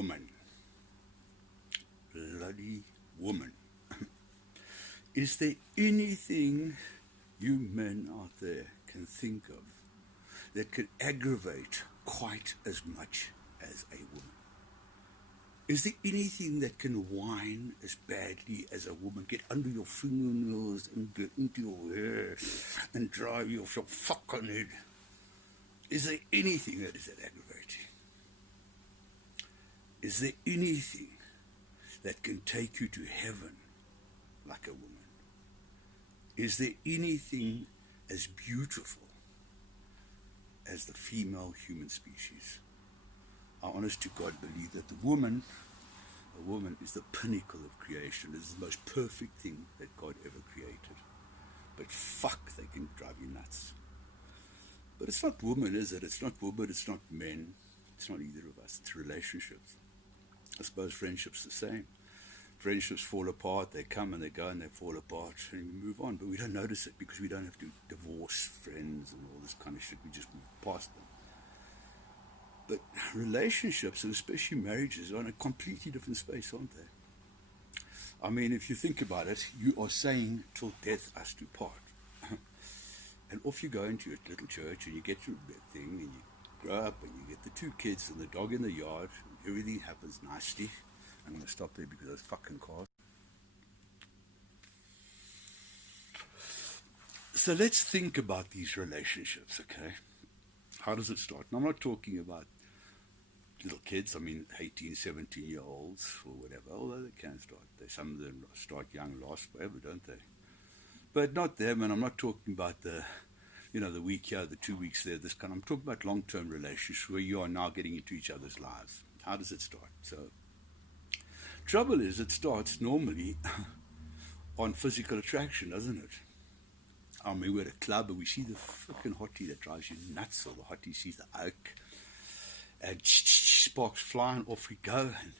woman. Bloody woman. Is there anything you men out there can think of that can aggravate quite as much as a woman? Is there anything that can whine as badly as a woman? Get under your fingernails and get into your hair and drive you off your fucking head. Is there anything that is that aggravating? Is there anything that can take you to heaven like a woman? Is there anything as beautiful as the female human species? I honest to God believe that a woman is the pinnacle of creation. It's the most perfect thing that God ever created. But fuck, they can drive you nuts. But it's not woman, is it? It's not woman, it's not men. It's not either of us. It's relationships. I suppose friendships the same. Friendships fall apart, they come and they go and they fall apart and we move on. But we don't notice it because we don't have to divorce friends and all this kind of shit. We just move past them. But relationships, and especially marriages, are in a completely different space, aren't they? I mean, if you think about it, you are saying, till death us do part. And off you go into your little church, and you get your thing, and you grow up, and you get the 2 kids, and the dog in the yard, and everything happens nicely. I'm going to stop there because those fucking cars. So let's think about these relationships, okay? How does it start? And I'm not talking about little kids, I mean 18, 17-year-olds or whatever, although they can start. Some of them start young, last forever, don't they? But not them, and I'm not talking about the week here, the 2 weeks there, this kind. I'm talking about long-term relationships where you are now getting into each other's lives. How does it start? So, trouble is, it starts normally on physical attraction, doesn't it? I mean, we're at a club and we see the fucking hottie that drives you nuts, or the hottie sees the oak, and sparks flying, off we go, and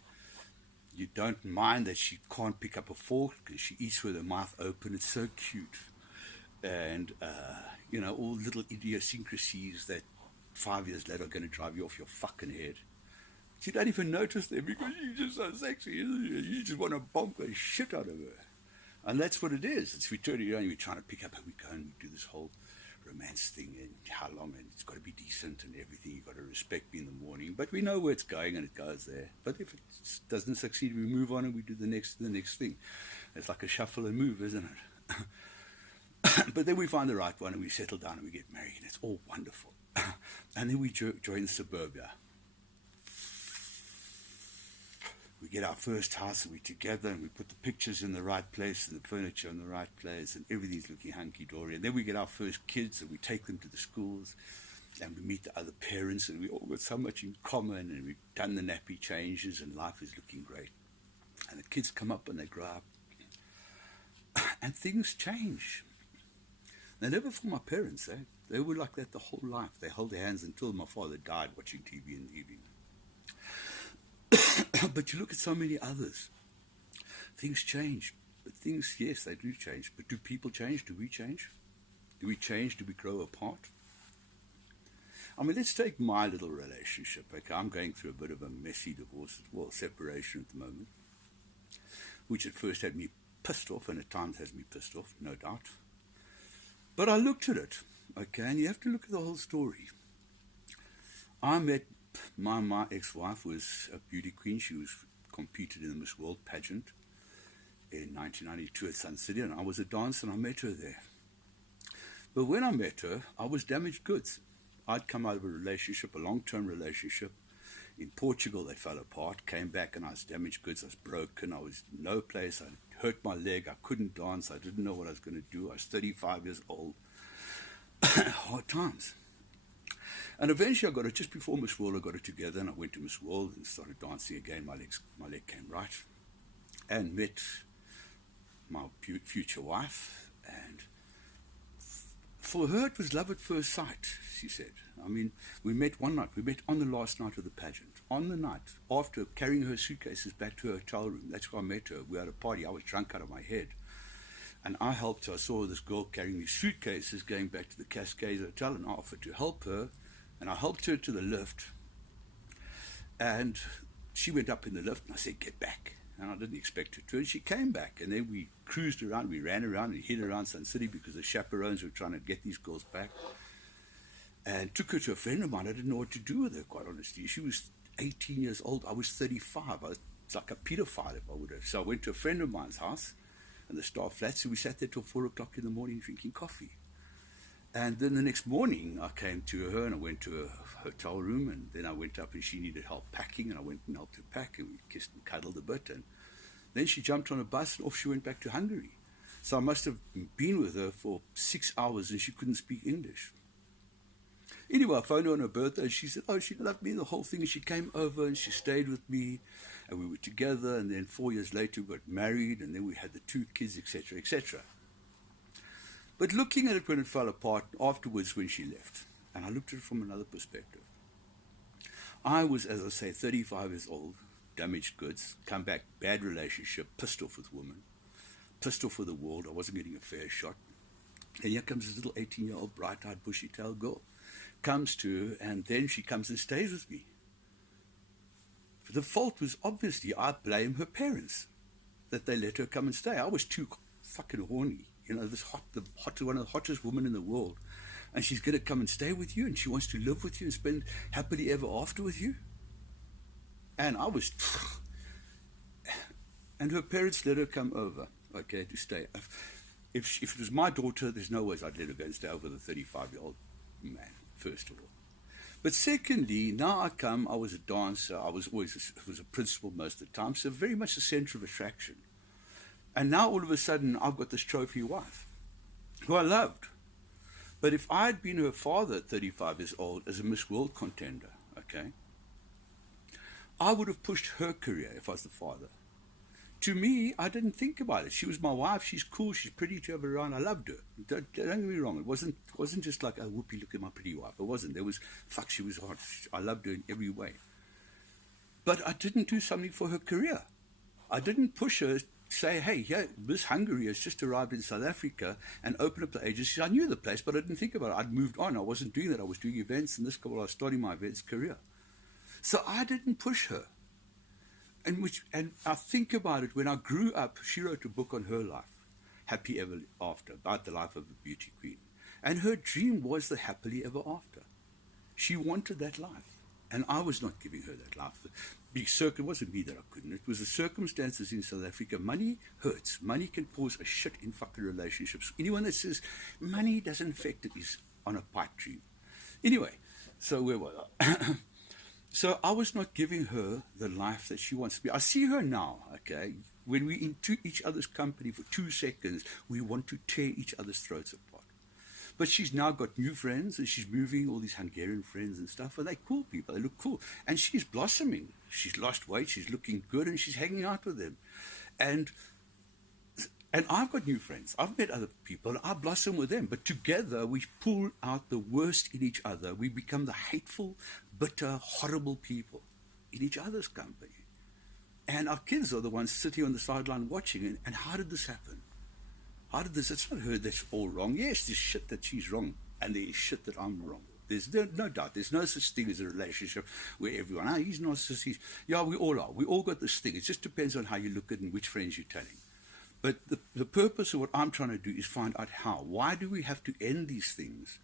you don't mind that she can't pick up a fork because she eats with her mouth open. It's so cute. And, all little idiosyncrasies that 5 years later are going to drive you off your fucking head. But you don't even notice them because you're just so sexy, isn't it? You just want to bonk the shit out of her. And that's what it is. It's we turn it around, we're trying to pick up, and we go and we do this whole romance thing, and how long, and it's got to be decent and everything. You've got to respect me in the morning. But we know where it's going, and it goes there. But if it doesn't succeed, we move on and we do the next thing. It's like a shuffle and move, isn't it? But then we find the right one, and we settle down and we get married, and it's all wonderful. And then we join the suburbia. We get our first house, and we're together, and we put the pictures in the right place and the furniture in the right place, and everything's looking hunky-dory. And then we get our first kids, and we take them to the schools, and we meet the other parents, and we all got so much in common, and we've done the nappy changes, and life is looking great. And the kids come up and they grow up, and things change. They're never for my parents, eh? They were like that the whole life. They held their hands until my father died watching TV in the evening. But you look at so many others. Things change. But things, yes, they do change. But do people change? Do we change? Do we change? Do we grow apart? I mean, let's take my little relationship. Okay, I'm going through a bit of a messy divorce, well, separation at the moment, which at first had me pissed off, and at times has me pissed off, no doubt. But I looked at it, okay, and you have to look at the whole story. I met my ex-wife was a beauty queen. She was competed in the Miss World pageant in 1992 at Sun City, and I was a dancer, and I met her there. But when I met her, I was damaged goods. I'd come out of a relationship, a long-term relationship in Portugal that fell apart, came back, and I was damaged goods. I was broken. I was in no place. I hurt my leg. I couldn't dance. I didn't know what I was going to do. I was 35 years old. Hard times. And eventually I got it, just before Miss World, I got it together, and I went to Miss World and started dancing again. My leg came right, and met my future wife. And for her, it was love at first sight, she said. I mean, we met one night. We met on the last night of the pageant. On the night, after carrying her suitcases back to her hotel room. That's where I met her. We had a party. I was drunk out of my head. And I helped her. I saw this girl carrying these suitcases going back to the Cascades Hotel, and I offered to help her. And I helped her to the lift. And she went up in the lift, and I said, get back. And I didn't expect her to. And she came back, and then we cruised around. We ran around and hid around Sun City because the chaperones were trying to get these girls back. And took her to a friend of mine. I didn't know what to do with her, quite honestly. She was 18 years old. I was 35. It's like a pedophile if I would have. So I went to a friend of mine's house in the Star Flats, and we sat there till 4 o'clock in the morning drinking coffee. And then the next morning, I came to her and I went to a hotel room, and then I went up and she needed help packing, and I went and helped her pack, and we kissed and cuddled a bit. And then she jumped on a bus and off she went back to Hungary. So I must have been with her for 6 hours, and she couldn't speak English. Anyway, I phoned her on her birthday, and she said, oh, she loved me, the whole thing. And she came over and she stayed with me, and we were together. And then 4 years later, we got married, and then we had the 2 kids, etc., etc. But looking at it when it fell apart, afterwards when she left, and I looked at it from another perspective. I was, as I say, 35 years old, damaged goods, come back, bad relationship, pissed off with women, pissed off with the world. I wasn't getting a fair shot. And here comes this little 18-year-old, bright-eyed, bushy-tailed girl. Comes to her, and then she comes and stays with me. The fault was obviously, I blame her parents, that they let her come and stay. I was too fucking horny. You know, one of the hottest women in the world. And she's going to come and stay with you, and she wants to live with you and spend happily ever after with you. And I was... And her parents let her come over, okay, to stay. If it was my daughter, there's no ways I'd let her go and stay over with a 35-year-old man, first of all. But secondly, now I was a dancer. I was a principal most of the time, so very much the center of attraction. And now all of a sudden, I've got this trophy wife, who I loved. But if I had been her father at 35 years old as a Miss World contender, okay, I would have pushed her career if I was the father. To me, I didn't think about it. She was my wife. She's cool. She's pretty to have around. I loved her. Don't get me wrong. It wasn't just like, oh, whoopee, look at my pretty wife. It wasn't. She was hot. I loved her in every way. But I didn't do something for her career. I didn't push her, say, hey, yeah, Miss Hungary has just arrived in South Africa, and open up the agency. I knew the place, but I didn't think about it. I'd moved on. I wasn't doing that. I was doing events, and I was starting my events career. So I didn't push her. And I think about it, when I grew up, she wrote a book on her life, Happy Ever After, about the life of a beauty queen. And her dream was the happily ever after. She wanted that life. And I was not giving her that life. It wasn't me that I couldn't. It was the circumstances in South Africa. Money hurts. Money can cause a shit in fucking relationships. Anyone that says money doesn't affect it is on a pipe dream. Anyway, so where was I? So I was not giving her the life that she wants to be. I see her now, okay? When we're into each other's company for 2 seconds, we want to tear each other's throats apart. But she's now got new friends, and she's moving all these Hungarian friends and stuff, and they're cool people. They look cool. And she's blossoming. She's lost weight, she's looking good, and she's hanging out with them. And I've got new friends. I've met other people, and I blossom with them. But together, we pull out the worst in each other. We become the hateful, bitter, horrible people in each other's company. And our kids are the ones sitting on the sideline watching. And how did this happen? It's not her that's all wrong. Yes, there's shit that she's wrong, and there's shit that I'm wrong. There's no doubt. There's no such thing as a relationship where everyone, he's narcissist. Yeah, we all are. We all got this thing. It just depends on how you look at it and which friends you're telling. But the purpose of what I'm trying to do is find out how. Why do we have to end these things?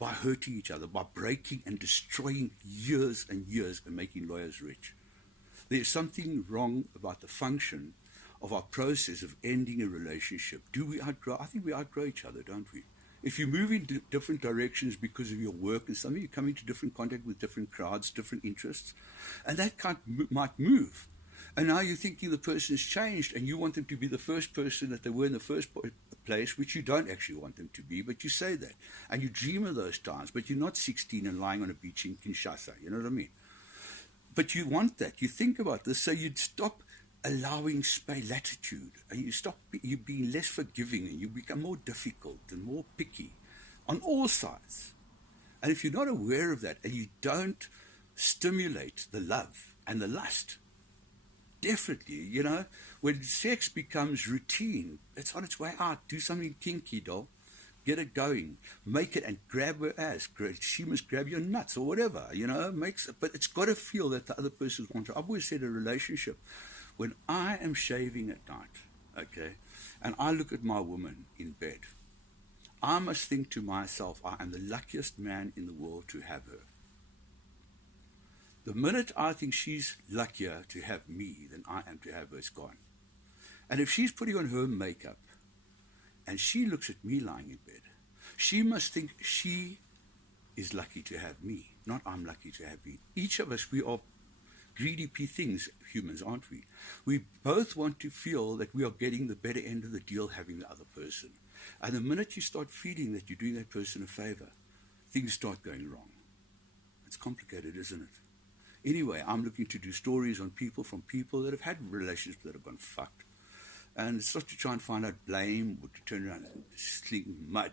By hurting each other, by breaking and destroying years and years and making lawyers rich. There's something wrong about the function of our process of ending a relationship. Do we outgrow? I think we outgrow each other, don't we? If you move in different directions because of your work and something, you come into different contact with different crowds, different interests, and that might move. And now you're thinking the person's changed, and you want them to be the first person that they were in the first place, which you don't actually want them to be, but you say that. And you dream of those times, but you're not 16 and lying on a beach in Kinshasa, you know what I mean? But you want that. You think about this, so you'd stop allowing space, latitude, and you being less forgiving, and you become more difficult and more picky on all sides. And if you're not aware of that, and you don't stimulate the love and the lust, definitely, when sex becomes routine, it's on its way out. Do something kinky, doll. Get it going. Make it and grab her ass. She must grab your nuts or whatever, but it's got to feel that the other person's wanting. I've always said a relationship, when I am shaving at night, okay, and I look at my woman in bed, I must think to myself, I am the luckiest man in the world to have her. The minute I think she's luckier to have me than I am to have her, it's gone. And if she's putting on her makeup and she looks at me lying in bed, she must think she is lucky to have me, not I'm lucky to have me. Each of us, we are greedy things, humans, aren't we? We both want to feel that we are getting the better end of the deal having the other person. And the minute you start feeling that you're doing that person a favor, things start going wrong. It's complicated, isn't it? Anyway, I'm looking to do stories on people from people that have had relationships that have gone fucked. And it's not to try and find out blame or to turn around and sling mud.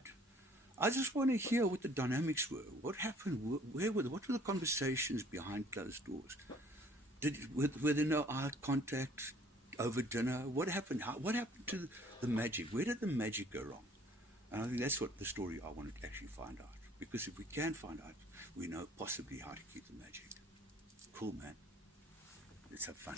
I just want to hear what the dynamics were. What happened? What were the conversations behind closed doors? Were there no eye contact over dinner? What happened? What happened to the magic? Where did the magic go wrong? And I think that's what the story I wanted to actually find out. Because if we can find out, we know possibly how to keep the magic. Cool, man. Let's have fun.